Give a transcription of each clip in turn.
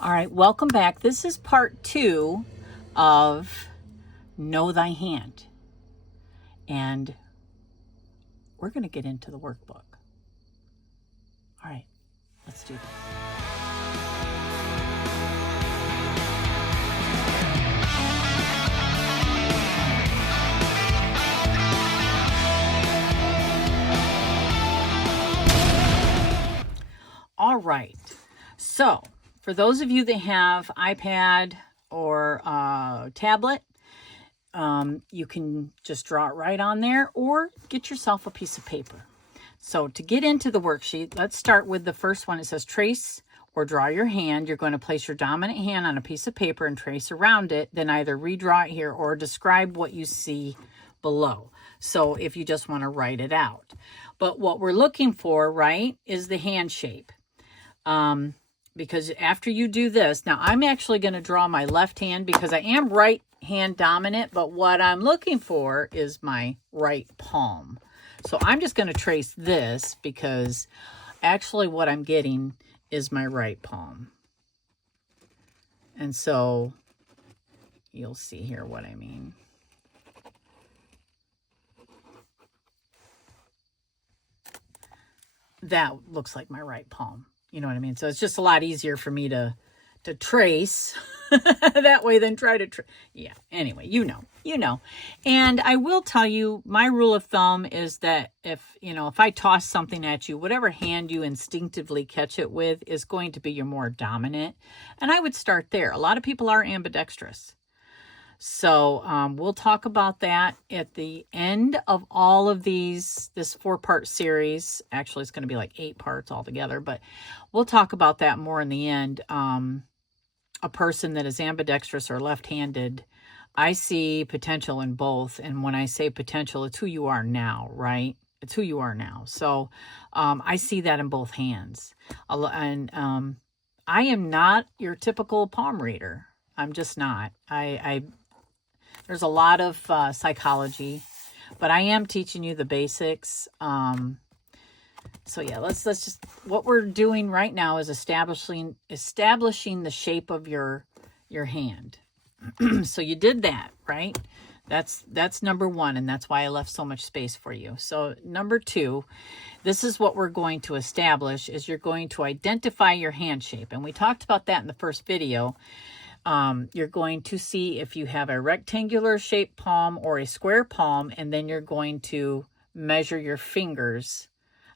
All right, welcome back. This is part 2 of Know Thy Hand. And we're going to get into the workbook. All right, let's do this. All right, so for those of you that have iPad or tablet, you can just draw it right on there or get yourself a piece of paper. So to get into the worksheet, let's start with the first one. It says trace or draw your hand. You're going to place your dominant hand on a piece of paper and trace around it, then either redraw it here or describe what you see below. So if you just want to write it out. But what we're looking for, right, is the hand shape. Because after you do this, now I'm actually going to draw my left hand because I am right hand dominant, but what I'm looking for is my right palm. So I'm just going to trace this because actually what I'm getting is my right palm. And so you'll see here what I mean. That looks like my right palm. You know what I mean? So it's just a lot easier for me to trace that way than try to yeah, anyway, you know. And I will tell you, my rule of thumb is that if I toss something at you, whatever hand you instinctively catch it with is going to be your more dominant. And I would start there. A lot of people are ambidextrous. So we'll talk about that at the end of all of this 4-part series. Actually, it's going to be like 8 parts altogether, but we'll talk about that more in the end. A person that is ambidextrous or left-handed, I see potential in both. And when I say potential, it's who you are now, right? It's who you are now. So I see that in both hands. And I am not your typical palm reader. I'm just not. There's a lot of psychology, but I am teaching you the basics. So yeah, let's just, what we're doing right now is establishing the shape of your hand. So you did that, right? That's number 1, and that's why I left so much space for you. So number 2, this is what we're going to establish, is you're going to identify your hand shape. And we talked about that in the first video. You're going to see if you have a rectangular shaped palm or a square palm, and then you're going to measure your fingers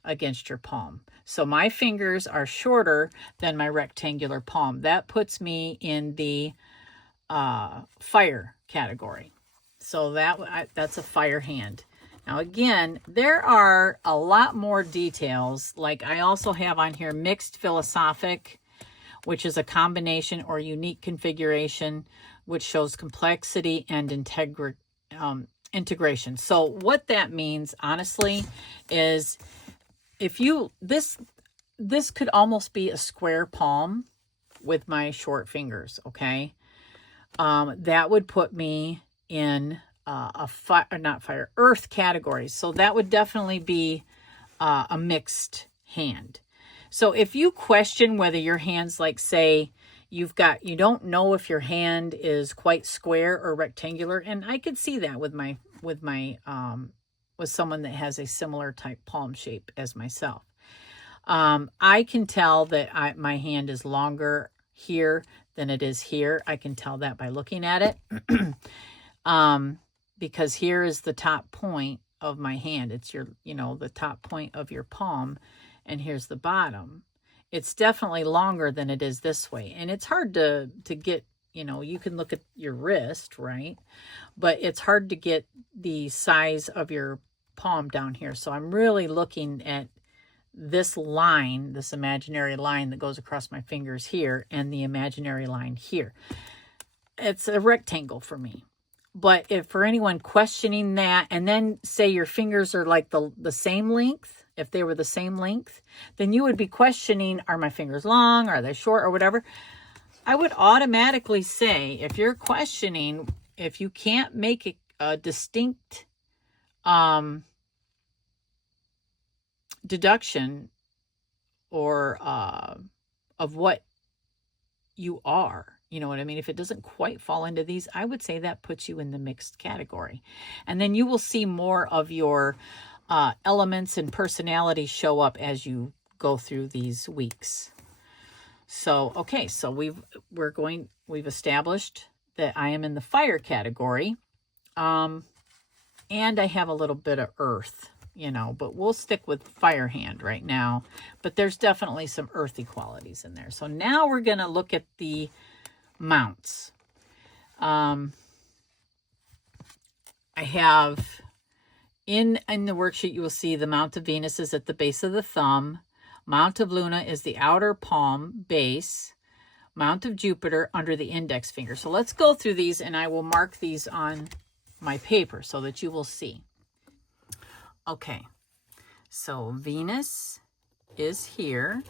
against your palm. So my fingers are shorter than my rectangular palm. That puts me in the fire category. So that's a fire hand. Now again, there are a lot more details. Like I also have on here mixed philosophic, which is a combination or unique configuration, which shows complexity and integration. So what that means, honestly, is if this could almost be a square palm with my short fingers, okay? That would put me in earth category. So that would definitely be a mixed hand. So if you question whether your hand's like, say, you don't know if your hand is quite square or rectangular, and I could see that with someone that has a similar type palm shape as myself. I can tell that my hand is longer here than it is here. I can tell that by looking at it. Because here is the top point of my hand. It's the top point of your palm. And here's the bottom. It's definitely longer than it is this way. And it's hard to get, you can look at your wrist, right? But it's hard to get the size of your palm down here. So I'm really looking at this line, this imaginary line that goes across my fingers here, and the imaginary line here. It's a rectangle for me. But if for anyone questioning that, and then say your fingers are like the same length, if they were the same length, then you would be questioning, are my fingers long? Are they short or whatever? I would automatically say, if you're questioning, if you can't make a distinct deduction or of what you are. You know what I mean? If it doesn't quite fall into these, I would say that puts you in the mixed category. And then you will see more of your elements and personality show up as you go through these weeks. So, okay, so we've established that I am in the fire category. And I have a little bit of earth, you know, but we'll stick with fire hand right now. But there's definitely some earthy qualities in there. So now we're going to look at the mounts. I have in the worksheet, you will see the mount of Venus is at the base of the thumb. Mount of Luna is the outer palm base. Mount of Jupiter under the index finger. So let's go through these, and I will mark these on my paper so that you will see. Okay, so Venus is here.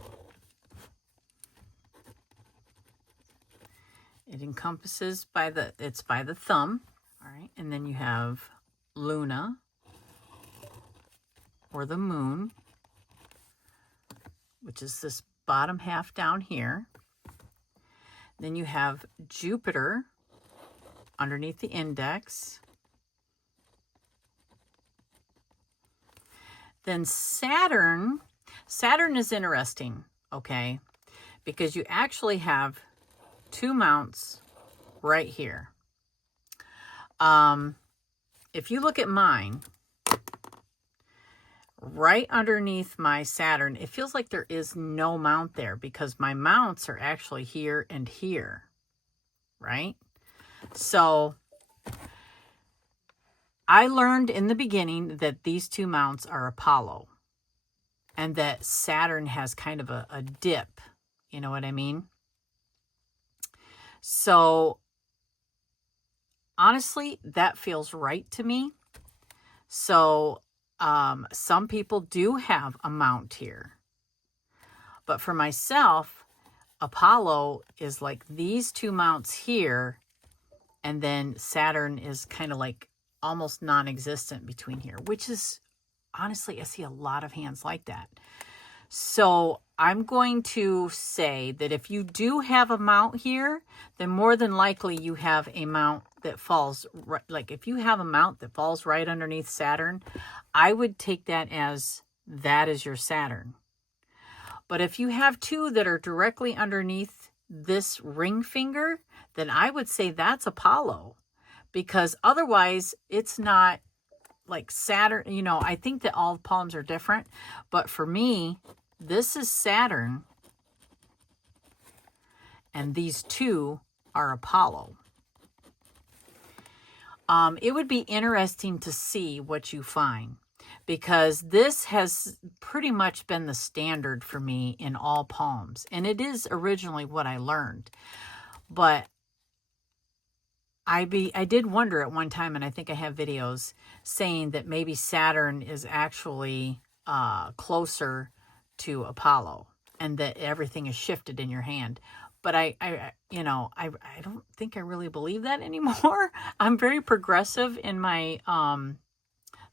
It encompasses it's by the thumb. All right, and then you have Luna, or the moon, which is this bottom half down here. Then you have Jupiter underneath the index. Then Saturn is interesting, okay, because you actually have two mounts right here. If you look at mine, right underneath my Saturn, it feels like there is no mount there because my mounts are actually here and here, right? So I learned in the beginning that these two mounts are Apollo and that Saturn has kind of a dip, you know what I mean? So honestly, that feels right to me. So some people do have a mount here. But for myself, Apollo is like these two mounts here, and then Saturn is kind of like almost non-existent between here, which is, honestly, I see a lot of hands like that. So I'm going to say that if you do have a mount here, then more than likely you have a mount that falls, right, like if you have a mount that falls right underneath Saturn, I would take that as that is your Saturn. But if you have two that are directly underneath this ring finger, then I would say that's Apollo, because otherwise it's not like Saturn. You know, I think that all palms are different, but for me, this is Saturn and these two are Apollo. It would be interesting to see what you find, because this has pretty much been the standard for me in all palms, and it is originally what I learned. But I did wonder at one time, and I think I have videos saying that maybe Saturn is actually closer to Apollo and that everything is shifted in your hand. But I don't think I really believe that anymore. I'm very progressive in my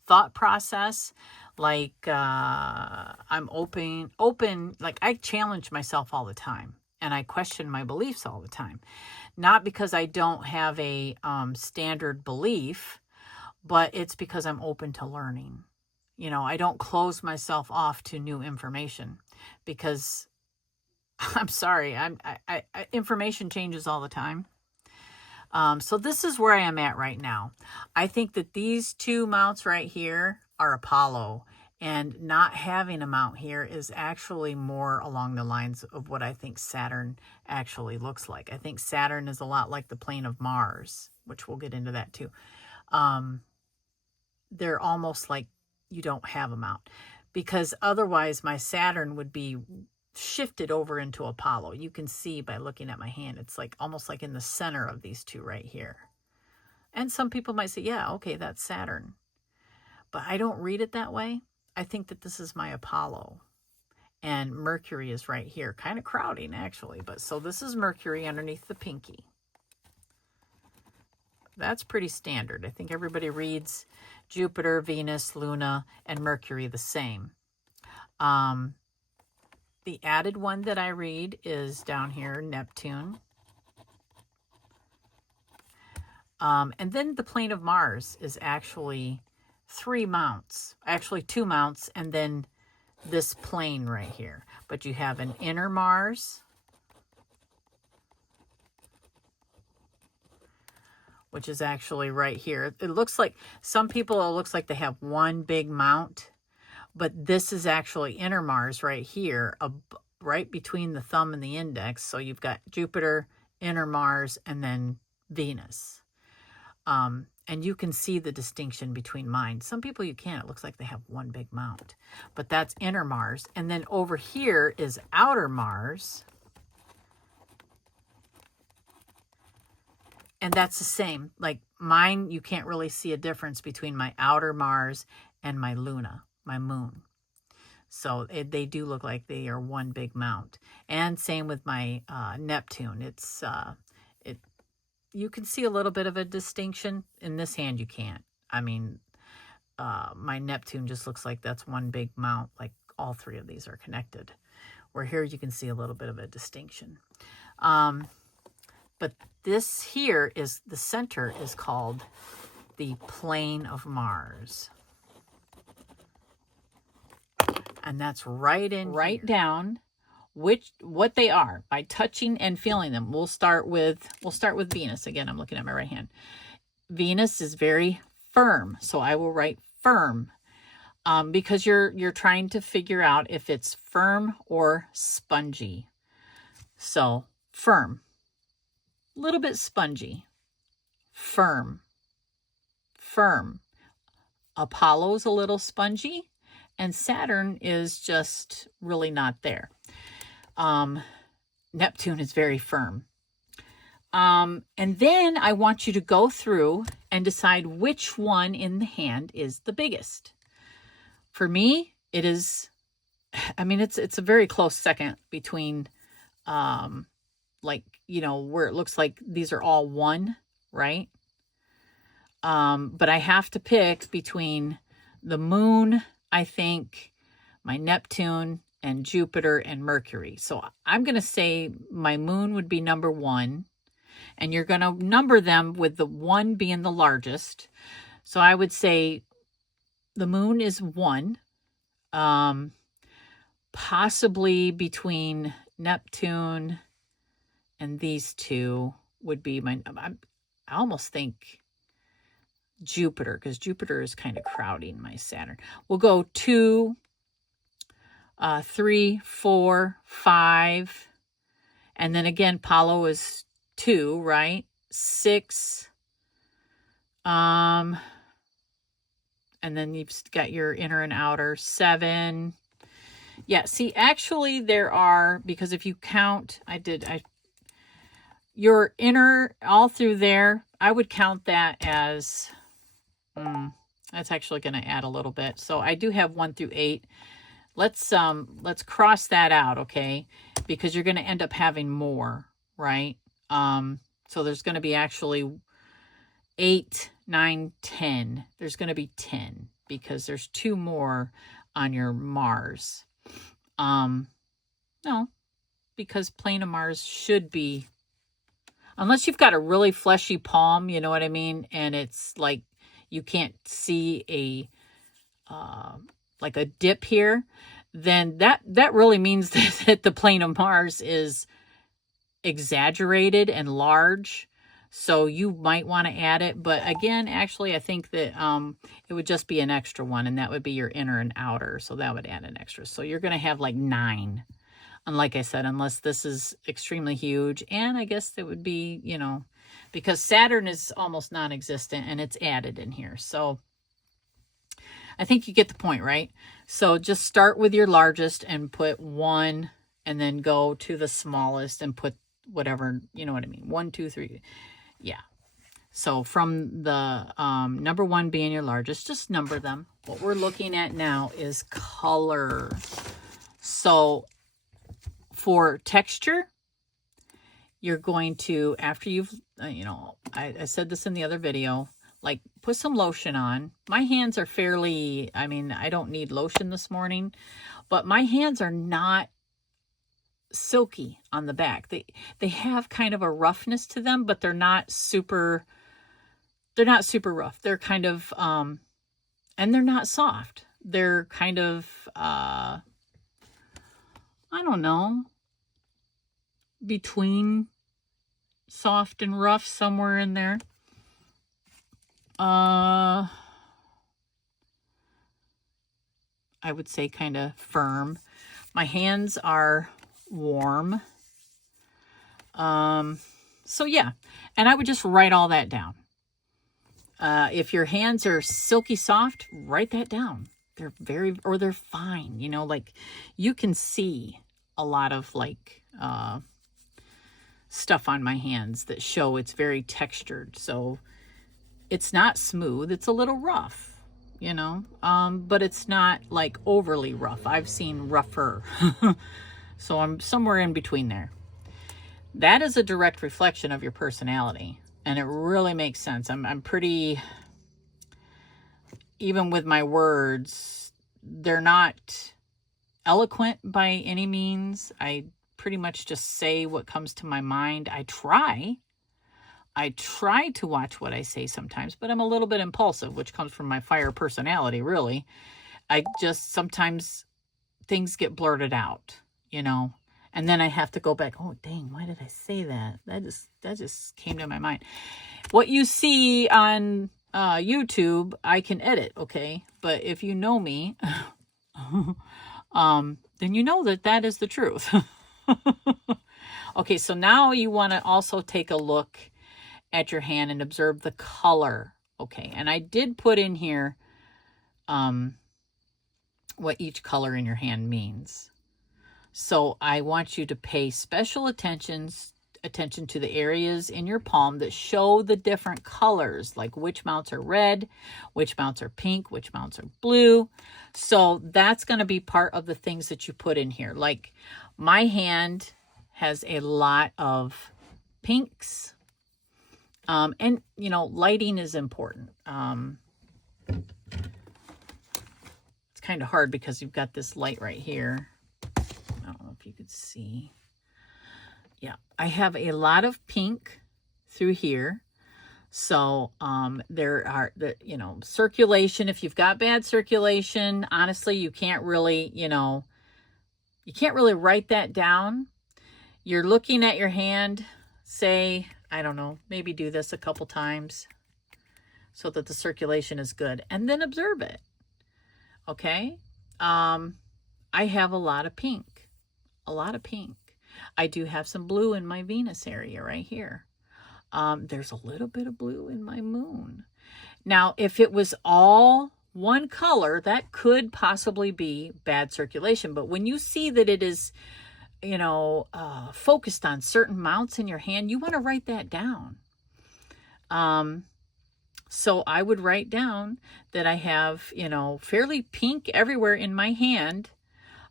thought process. Like I'm open, like I challenge myself all the time and I question my beliefs all the time. Not because I don't have a standard belief, but it's because I'm open to learning. You know, I don't close myself off to new information because I'm sorry, information changes all the time. So this is where I am at right now. I think that these two mounts right here are Apollo, and not having a mount here is actually more along the lines of what I think Saturn actually looks like. I think Saturn is a lot like the plane of Mars, which we'll get into that too. They're almost like you don't have a mount, because otherwise my Saturn would be shifted over into Apollo. You can see by looking at my hand, it's like almost like in the center of these two right here. And some people might say, yeah, okay, that's Saturn. But I don't read it that way. I think that this is my Apollo. And Mercury is right here, kind of crowding actually. But so this is Mercury underneath the pinky. That's pretty standard. I think everybody reads Jupiter, Venus, Luna, and Mercury the same. The added one that I read is down here, Neptune. And then the plane of Mars is actually 3 mounts, actually 2 mounts, and then this plane right here. But you have an inner Mars, which is actually right here. It looks like, some people, it looks like they have one big mount, but this is actually inner Mars right here, right between the thumb and the index. So you've got Jupiter, inner Mars, and then Venus. And you can see the distinction between mine. Some people you can't. It looks like they have one big mount, but that's inner Mars. And then over here is outer Mars. And that's the same. Like mine, you can't really see a difference between my outer Mars and my Luna, my moon. So they do look like they are one big mount. And same with my Neptune. It's you can see a little bit of a distinction. In this hand, you can't. I mean, my Neptune just looks like that's one big mount, like all 3 of these are connected. Where here you can see a little bit of a distinction. But this here is, the center is called the plane of Mars. And that's right in Write down what they are by touching and feeling them. We'll start with Venus. Again, I'm looking at my right hand. Venus is very firm, so I will write firm, because you're trying to figure out if it's firm or spongy. So firm, a little bit spongy, firm, firm. Apollo's a little spongy, and Saturn is just really not there. Neptune is very firm. And then I want you to go through and decide which one in the hand is the biggest. For me, it is, I mean, it's a very close second between, like, you know, where it looks like these are all one, right? But I have to pick between the moon, I think, my Neptune, and Jupiter and Mercury. So I'm going to say my moon would be number 1, and you're going to number them with the 1 being the largest. So I would say the moon is 1, possibly between Neptune and these 2 would be my, I almost think Jupiter, because Jupiter is kind of crowding my Saturn. We'll go 2, 3, 4, 5, and then again, Apollo is 2, right? 6, and then you've got your inner and outer, 7. Yeah, see, actually there are, because if you count, your inner all through there, I would count that as, that's actually going to add a little bit. So I do have 1 through 8. Let's cross that out, okay? Because you're going to end up having more, right? So there's going to be actually 8, 9, 10. There's going to be 10 because there's 2 more on your Mars. No, because plane of Mars should be, unless you've got a really fleshy palm, you know what I mean? And it's like you can't see a like a dip here, then that really means that the plane of Mars is exaggerated and large. So you might want to add it. But again, actually, I think that it would just be an extra one, and that would be your inner and outer. So that would add an extra. So you're going to have like 9. And like I said, unless this is extremely huge, and I guess it would be, you know, because Saturn is almost non-existent and it's added in here. So I think you get the point, right? So just start with your largest and put 1, and then go to the smallest and put whatever, you know what I mean? 1, 2, 3. Yeah. So from the number 1 being your largest, just number them. What we're looking at now is color. So for texture, you're going to, after you've, you know, I said this in the other video, like put some lotion on. My hands are fairly, I mean, I don't need lotion this morning, but my hands are not silky on the back. They have kind of a roughness to them, but they're not super they're not super rough. They're kind of, and they're not soft. They're kind of, I don't know, between soft and rough, somewhere in there. I would say kind of firm. My hands are warm. So yeah, and I would just write all that down. If your hands are silky soft, write that down. They're they're fine. You know, like you can see a lot of like, stuff on my hands that show it's very textured. So it's not smooth. It's a little rough, you know, but it's not like overly rough. I've seen rougher. So I'm somewhere in between there. That is a direct reflection of your personality. And it really makes sense. I'm pretty, even with my words, they're not eloquent by any means. I pretty much just say what comes to my mind. I try to watch what I say sometimes, but I'm a little bit impulsive, which comes from my fire personality, really. I just, sometimes things get blurted out, you know, and then I have to go back. Oh, dang, why did I say that? That just came to my mind. What you see on YouTube, I can edit, okay? But if you know me, then you know that is the truth. Okay, so now you want to also take a look at your hand and observe the color. Okay, and I did put in here what each color in your hand means. So I want you to pay special attention to the areas in your palm that show the different colors, like which mounts are red, which mounts are pink, which mounts are blue. So that's going to be part of the things that you put in here. Like my hand has a lot of pinks. And, you know, lighting is important. It's kind of hard because you've got this light right here. I don't know if you could see. Yeah, I have a lot of pink through here. So there are, you know, circulation. If you've got bad circulation, honestly, you can't really, you know, you can't really write that down. You're looking at your hand, say, I don't know, maybe do this a couple times so that the circulation is good, and then observe it. Okay. I have a lot of pink, I do have some blue in my Venus area right here. There's a little bit of blue in my moon. Now, if it was all one color, that could possibly be bad circulation. But when you see that it is, you know, focused on certain mounts in your hand, you want to write that down. So I would write down that I have, you know, fairly pink everywhere in my hand.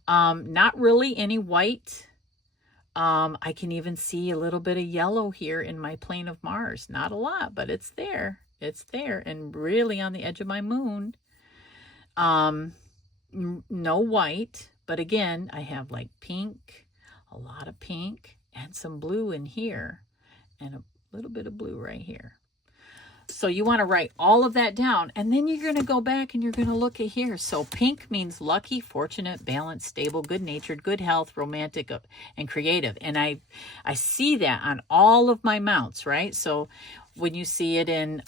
Not really any white. I can even see a little bit of yellow here in my plane of Mars. Not a lot, but it's there. It's there, and really on the edge of my moon. No white, but again, I have like pink, a lot of pink, and some blue in here, and a little bit of blue right here. So you want to write all of that down, and then you're going to go back and you're going to look at here. So pink means lucky, fortunate, balanced, stable, good-natured, good health, romantic, and creative. And I see that on all of my mounts, right? So when you see it in,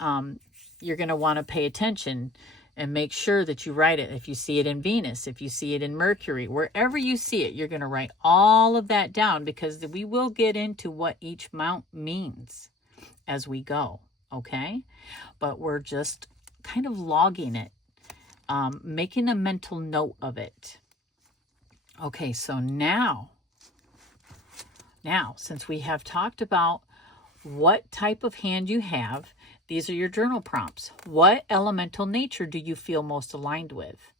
you're going to want to pay attention and make sure that you write it. If you see it in Venus, if you see it in Mercury, wherever you see it, you're going to write all of that down, because we will get into what each mount means as we go. Okay, but we're just kind of logging it, making a mental note of it. Okay, so now, since we have talked about what type of hand you have, these are your journal prompts. What elemental nature do you feel most aligned with?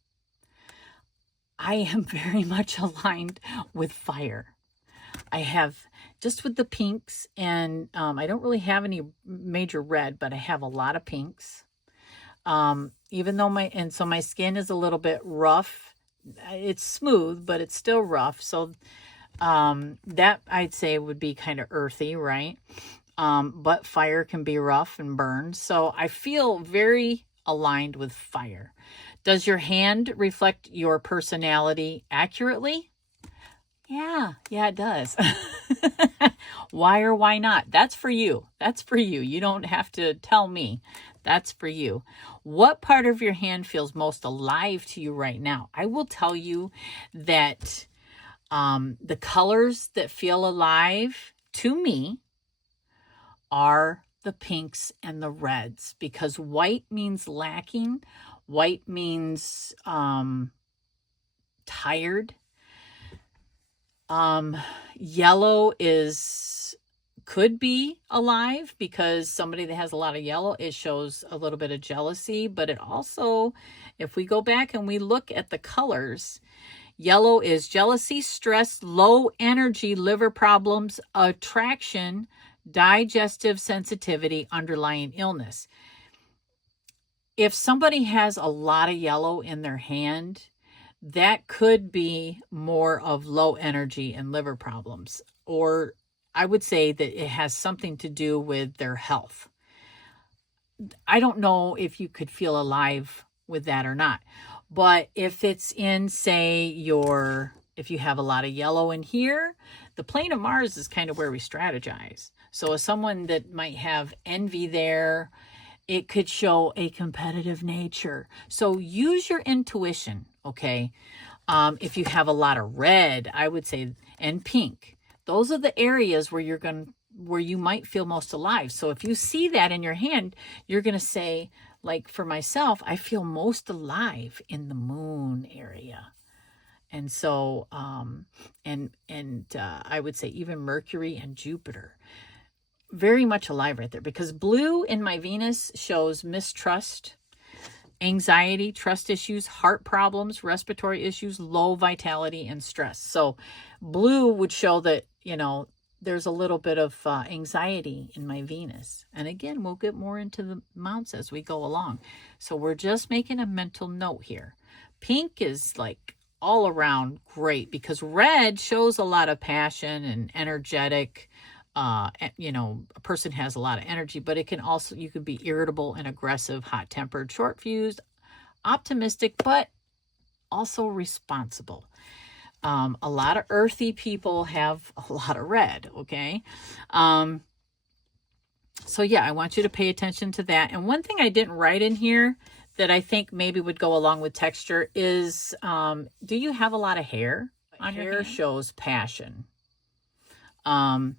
I am very much aligned with fire. I have, just with the pinks, and I don't really have any major red, but I have a lot of pinks. Even though my skin is a little bit rough. It's smooth, but it's still rough. So that I'd say would be kind of earthy, right? but fire can be rough and burn. So I feel very aligned with fire. Does your hand reflect your personality accurately? Yeah, it does. Why or why not? That's for you. That's for you. You don't have to tell me. That's for you. What part of your hand feels most alive to you right now? I will tell you that the colors that feel alive to me are the pinks and the reds, because white means lacking. White means tired. Yellow could be alive, because somebody that has a lot of yellow, it shows a little bit of jealousy, but it also, if we go back and we look at the colors, yellow is jealousy, stress, low energy, liver problems, attraction, digestive sensitivity, underlying illness. If somebody has a lot of yellow in their hand, that could be more of low energy and liver problems, or I would say that it has something to do with their health. I don't know if you could feel alive with that or not, but if it's in, say, if you have a lot of yellow in here, the plane of Mars is kind of where we strategize. So as someone that might have envy there, it could show a competitive nature. So use your intuition, okay? If you have a lot of red, I would say, and pink, those are the areas where you might feel most alive. So if you see that in your hand, you're going to say, like for myself, I feel most alive in the moon area. And so, I would say even Mercury and Jupiter, very much alive right there, because blue in my Venus shows mistrust, anxiety, trust issues, heart problems, respiratory issues, low vitality, and stress. So blue would show that, there's a little bit of anxiety in my Venus. And again, we'll get more into the mounts as we go along. So we're just making a mental note here. Pink is like all around great, because red shows a lot of passion and energetic. A person has a lot of energy, but you could be irritable and aggressive, hot-tempered, short-fused, optimistic, but also responsible. A lot of earthy people have a lot of red, okay? So yeah, I want you to pay attention to that. And one thing I didn't write in here that I think maybe would go along with texture is, do you have a lot of hair on your hand? Hair shows passion. I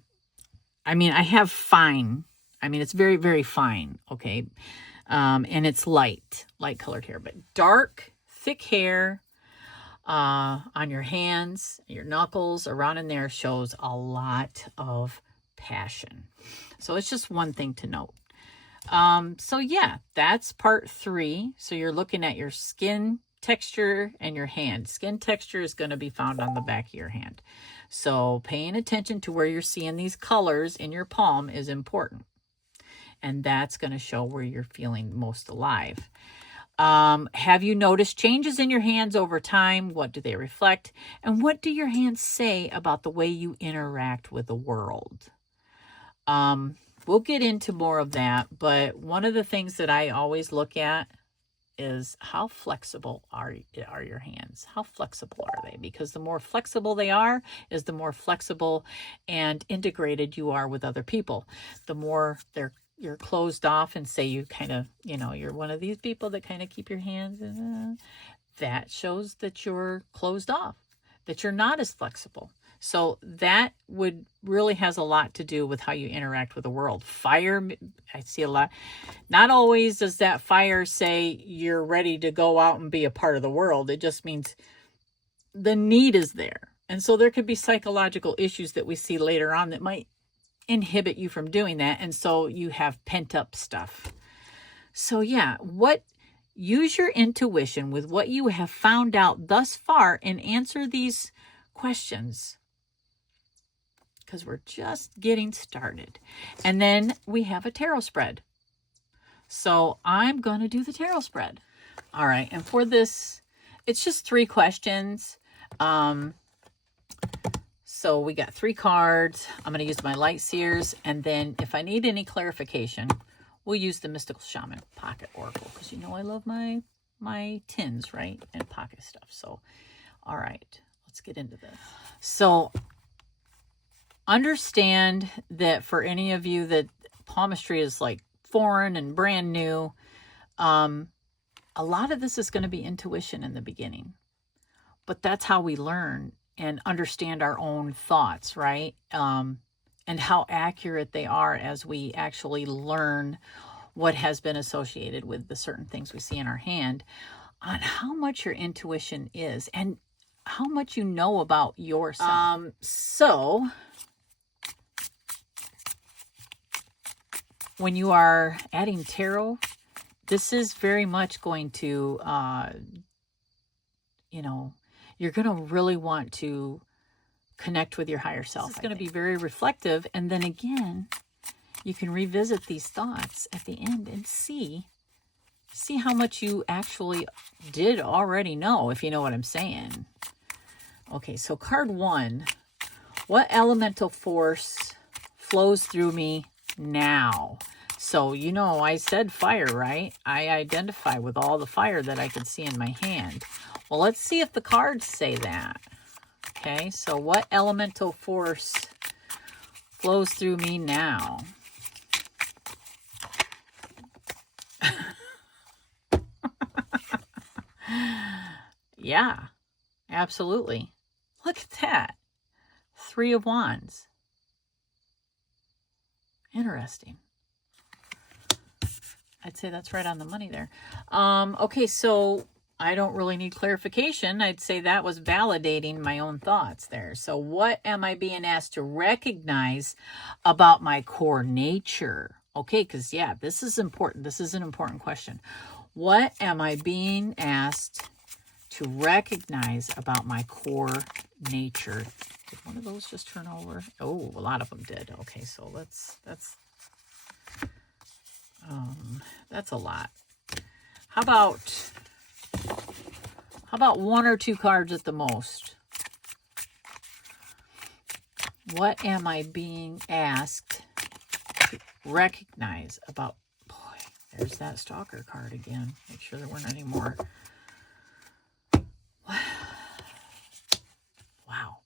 have fine. It's very, very fine, okay? And it's light colored hair, but dark, thick hair on your hands, your knuckles, around in there shows a lot of passion. So it's just one thing to note. So yeah, that's part 3. So you're looking at your skin texture and your hand. Skin texture is going to be found on the back of your hand. So paying attention to where you're seeing these colors in your palm is important. And that's going to show where you're feeling most alive. Have you noticed changes in your hands over time? What do they reflect? And what do your hands say about the way you interact with the world? We'll get into more of that, but one of the things that I always look at is how flexible are your hands? How flexible are they? Because the more flexible they are, is the more flexible and integrated you are with other people. The more you're closed off, and say you kind of, you're one of these people that kind of keep your hands in, that shows that you're closed off, that you're not as flexible. So that really has a lot to do with how you interact with the world. Fire, I see a lot. Not always does that fire say you're ready to go out and be a part of the world. It just means the need is there. And so there could be psychological issues that we see later on that might inhibit you from doing that. And so you have pent up stuff. So yeah, use your intuition with what you have found out thus far and answer these questions, because we're just getting started. And then we have a tarot spread. So I'm going to do the tarot spread. All right. And for this, it's just 3 questions. so we got 3 cards. I'm going to use my light seers, and then if I need any clarification, we'll use the Mystical Shaman Pocket Oracle, because you know I love my tins, right, and pocket stuff. So, all right, let's get into this. So, understand that for any of you that palmistry is like foreign and brand new, a lot of this is going to be intuition in the beginning, but that's how we learn and understand our own thoughts, right? And how accurate they are as we actually learn what has been associated with the certain things we see in our hand, on how much your intuition is and how much you know about yourself. So when you are adding tarot, this is very much going to, you're going to really want to connect with your higher self. It's going to be very reflective. And then again, you can revisit these thoughts at the end and see how much you actually did already know, if you know what I'm saying. Okay, so card 1, what elemental force flows through me now? So, I said fire, right? I identify with all the fire that I can see in my hand. Well, let's see if the cards say that. Okay, so what elemental force flows through me now? Yeah, absolutely. Look at that. 3 of Wands. Interesting. I'd say that's right on the money there. Okay, so I don't really need clarification. I'd say that was validating my own thoughts there. So what am I being asked to recognize about my core nature? Okay, because yeah, this is important. This is an important question. What am I being asked to recognize about my core nature? Did one of those just turn over? Oh, a lot of them did. Okay, so that's a lot. How about 1 or 2 cards at the most? What am I being asked to recognize about? Boy, there's that stalker card again. Make sure there weren't any more. Wow.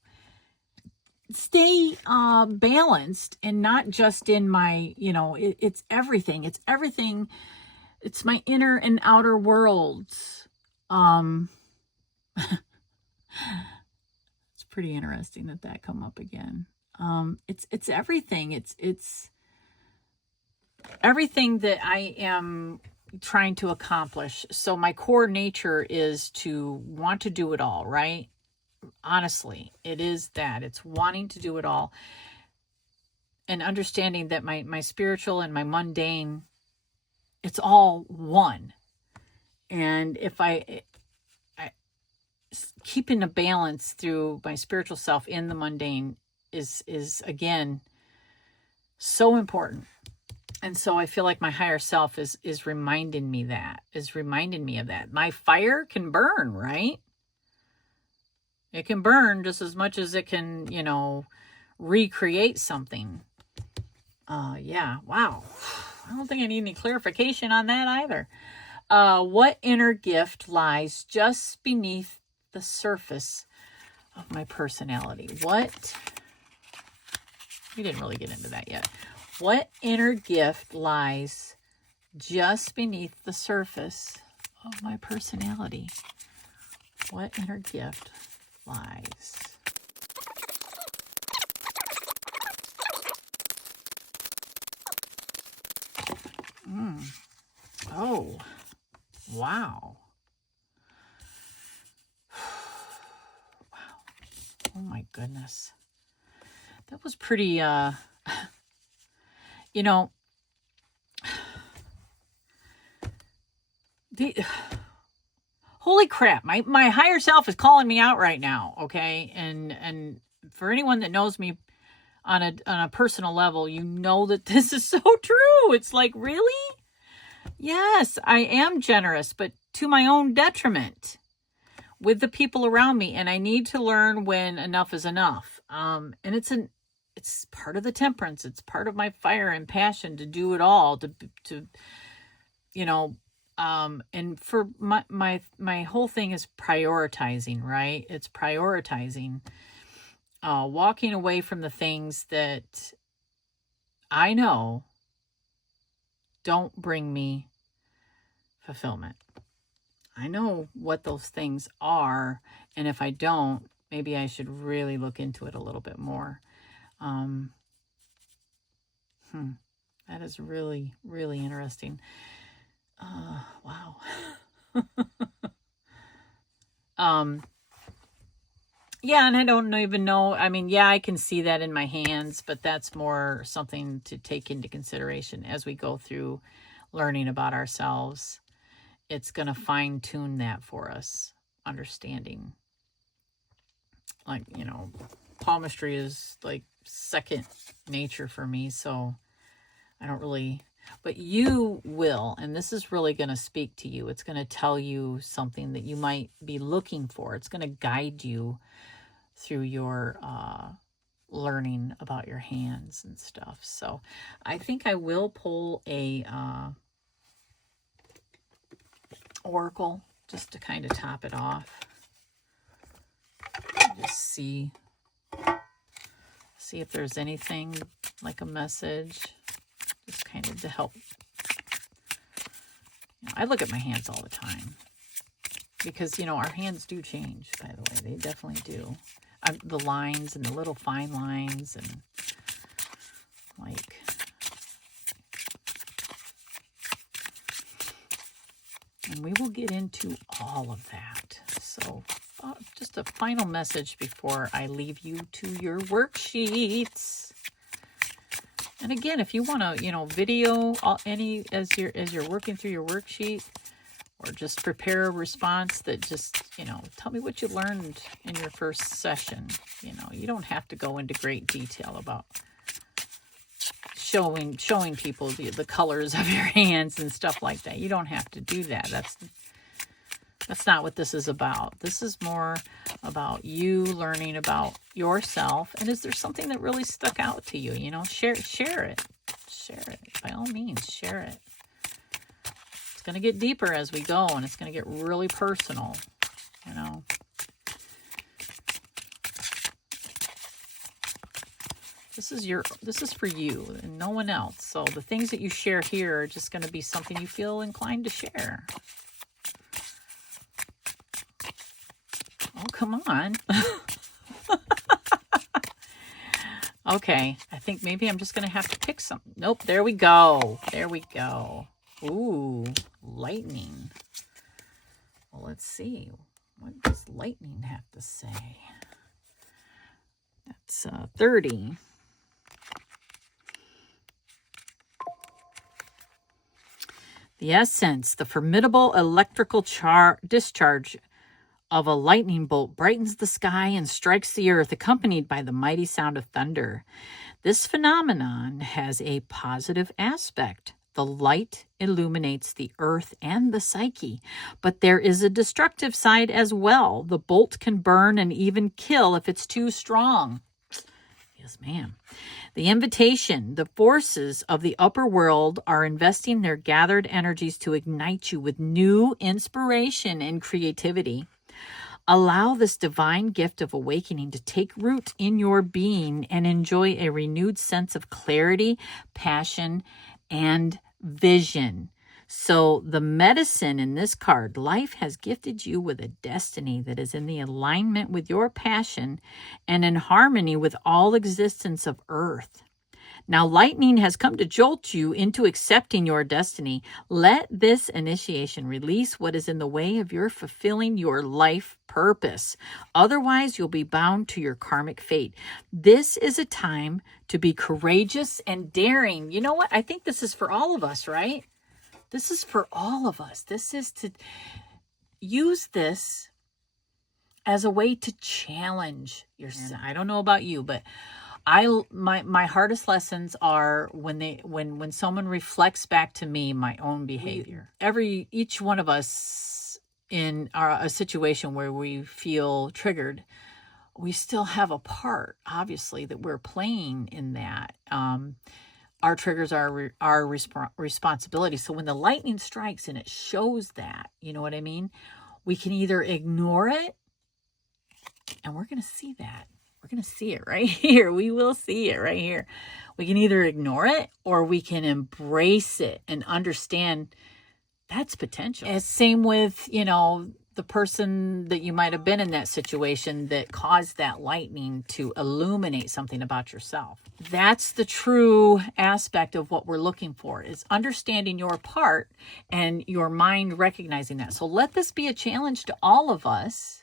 Stay balanced, and not just in my, it's everything. It's everything. It's my inner and outer worlds. It's pretty interesting that come up again. It's everything. It's everything that I am trying to accomplish. So my core nature is to want to do it all, right? Honestly, it is that. It's wanting to do it all. And understanding that my spiritual and my mundane, it's all one. And if I keeping a balance through my spiritual self in the mundane is again so important. And so I feel like my higher self is reminding me of that. My fire can burn, right? It can burn just as much as it can, recreate something. Yeah, wow. I don't think I need any clarification on that either. What inner gift lies just beneath the surface of my personality? We didn't really get into that yet. What inner gift lies just beneath the surface of my personality? What inner gift lies? Oh, wow. Wow. Oh my goodness. That was pretty, holy crap, my higher self is calling me out right now, okay? And for anyone that knows me on a personal level, you know that this is so true. It's like, really? Yes, I am generous, but to my own detriment with the people around me, and I need to learn when enough is enough. And it's part of the temperance. It's part of my fire and passion to do it all, to you know, and for my whole thing is prioritizing, right? It's prioritizing, walking away from the things that I know don't bring me fulfillment. I know what those things are, and if I don't, maybe I should really look into it a little bit more. That is really, really interesting. Wow. Yeah, and I don't even know. I mean, yeah, I can see that in my hands, but that's more something to take into consideration as we go through learning about ourselves. It's going to fine tune that for us, understanding. Like, palmistry is like second nature for me, so I don't really, but you will, and this is really going to speak to you. It's going to tell you something that you might be looking for. It's going to guide you through your learning about your hands and stuff. So I think I will pull a oracle just to kind of top it off. Just see if there's anything like a message, just kind of to help. I look at my hands all the time because, our hands do change, by the way. They definitely do. The lines and the little fine lines and and we will get into all of that. So just a final message before I leave you to your worksheets. And again, if you want to, video any as you're working through your worksheet, or just prepare a response that just, tell me what you learned in your first session. You don't have to go into great detail about showing people the colors of your hands and stuff like that. You don't have to do that. That's not what this is about. This is more about you learning about yourself. And is there something that really stuck out to you? Share it. Share it. By all means, share it. It's going to get deeper as we go, and it's going to get really personal, This is for you and no one else. So the things that you share here are just going to be something you feel inclined to share. Oh, come on. Okay, I think maybe I'm just going to have to pick some. Nope, there we go. Ooh, lightning. Well, let's see. What does lightning have to say? That's 30. The essence, the formidable electrical discharge of a lightning bolt brightens the sky and strikes the earth, accompanied by the mighty sound of thunder. This phenomenon has a positive aspect. The light illuminates the earth and the psyche, but there is a destructive side as well. The bolt can burn and even kill if it's too strong. Yes, ma'am. The invitation, the forces of the upper world are investing their gathered energies to ignite you with new inspiration and creativity. Allow this divine gift of awakening to take root in your being and enjoy a renewed sense of clarity, passion, and vision. So the medicine in this card, life has gifted you with a destiny that is in the alignment with your passion and in harmony with all existence of earth. Now, lightning has come to jolt you into accepting your destiny. Let this initiation release what is in the way of your fulfilling your life purpose. Otherwise, you'll be bound to your karmic fate. This is a time to be courageous and daring. You know what? I think this is for all of us, right? This is for all of us. This is to use this as a way to challenge yourself. I don't know about you, but my hardest lessons are when someone reflects back to me my own behavior. Each one of us in a situation where we feel triggered we still have a part, obviously, that we're playing in that. Our triggers are our responsibility. So when the lightning strikes and it shows that, you know what I mean? We can either ignore it, and we're going to see that. We're going to see it right here. We will see it right here. We can either ignore it, or we can embrace it and understand that's potential. It's same with, you know, the person that you might have been in that situation that caused that lightning to illuminate something about yourself. That's the true aspect of what we're looking for, is understanding your part and your mind recognizing that. So let this be a challenge to all of us,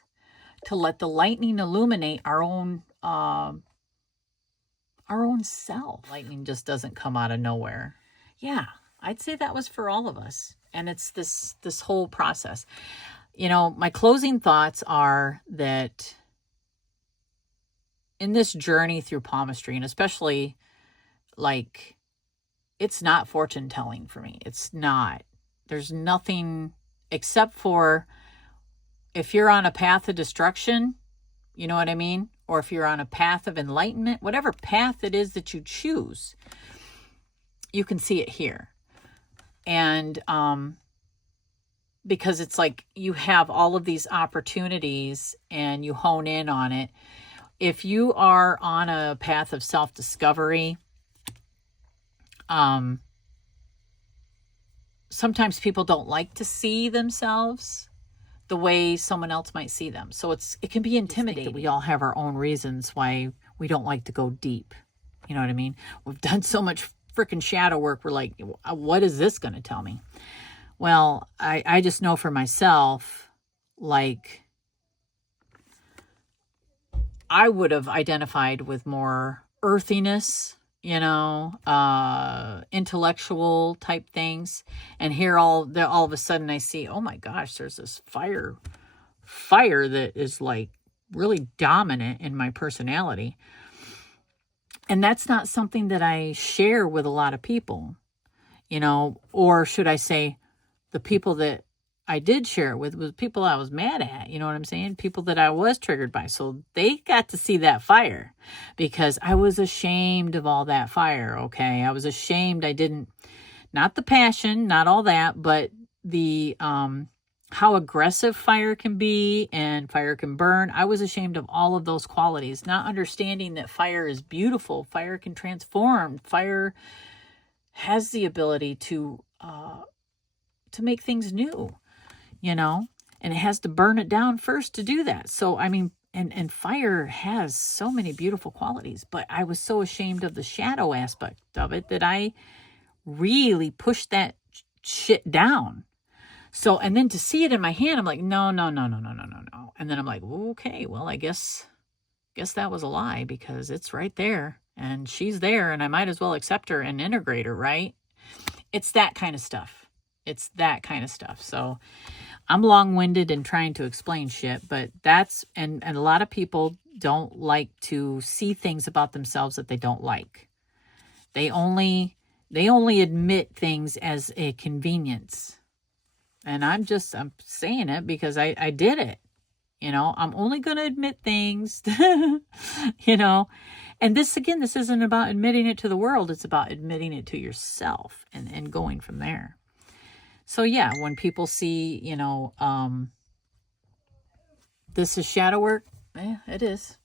to let the lightning illuminate our own self. Lightning just doesn't come out of nowhere. Yeah, I'd say that was for all of us. And it's this whole process. You know, my closing thoughts are that in this journey through palmistry, and especially, like, it's not fortune telling for me. It's not. There's nothing except for if you're on a path of destruction, you know what I mean? Or if you're on a path of enlightenment, whatever path it is that you choose, you can see it here. And because it's like you have all of these opportunities and you hone in on it. If you are on a path of self-discovery, sometimes people don't like to see themselves the way someone else might see them. So it can be intimidating. We all have our own reasons why we don't like to go deep. You know what I mean? We've done so much freaking shadow work. We're like, what is this going to tell me? Well, I just know for myself, like, I would have identified with more earthiness, you know, intellectual type things. And here all of a sudden I see, oh my gosh, there's this fire that is like really dominant in my personality. And that's not something that I share with a lot of people, you know, or should I say the people that I did share it with was people I was mad at, you know what I'm saying? People that I was triggered by. So they got to see that fire because I was ashamed of all that fire, okay? I was ashamed. Not the passion, not all that, but the, how aggressive fire can be and fire can burn. I was ashamed of all of those qualities, not understanding that fire is beautiful. Fire can transform. Fire has the ability to make things new, you know, and it has to burn it down first to do that. So, I mean, and fire has so many beautiful qualities, but I was so ashamed of the shadow aspect of it that I really pushed that shit down. So, and then to see it in my hand, I'm like, no. And then I'm like, okay, well, I guess that was a lie because it's right there and she's there and I might as well accept her and integrate her, right? It's that kind of stuff. So I'm long-winded in trying to explain shit, but that's, and a lot of people don't like to see things about themselves that they don't like. They only admit things as a convenience. And I'm saying it because I did it. You know, I'm only going to admit things, you know, and this isn't about admitting it to the world. It's about admitting it to yourself and going from there. So yeah, when people see, you know, this is shadow work, it is.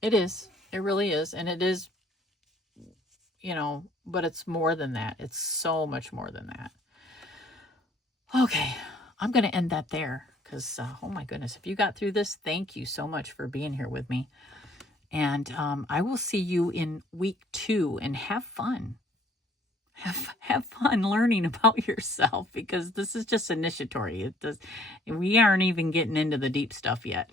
It really is. And it is, you know, but it's more than that. It's so much more than that. Okay, I'm going to end that there because, oh my goodness, if you got through this, thank you so much for being here with me. And I will see you in week 2 and have fun. Have fun learning about yourself because this is just initiatory. We aren't even getting into the deep stuff yet.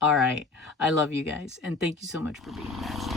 All right. I love you guys. And thank you so much for being there.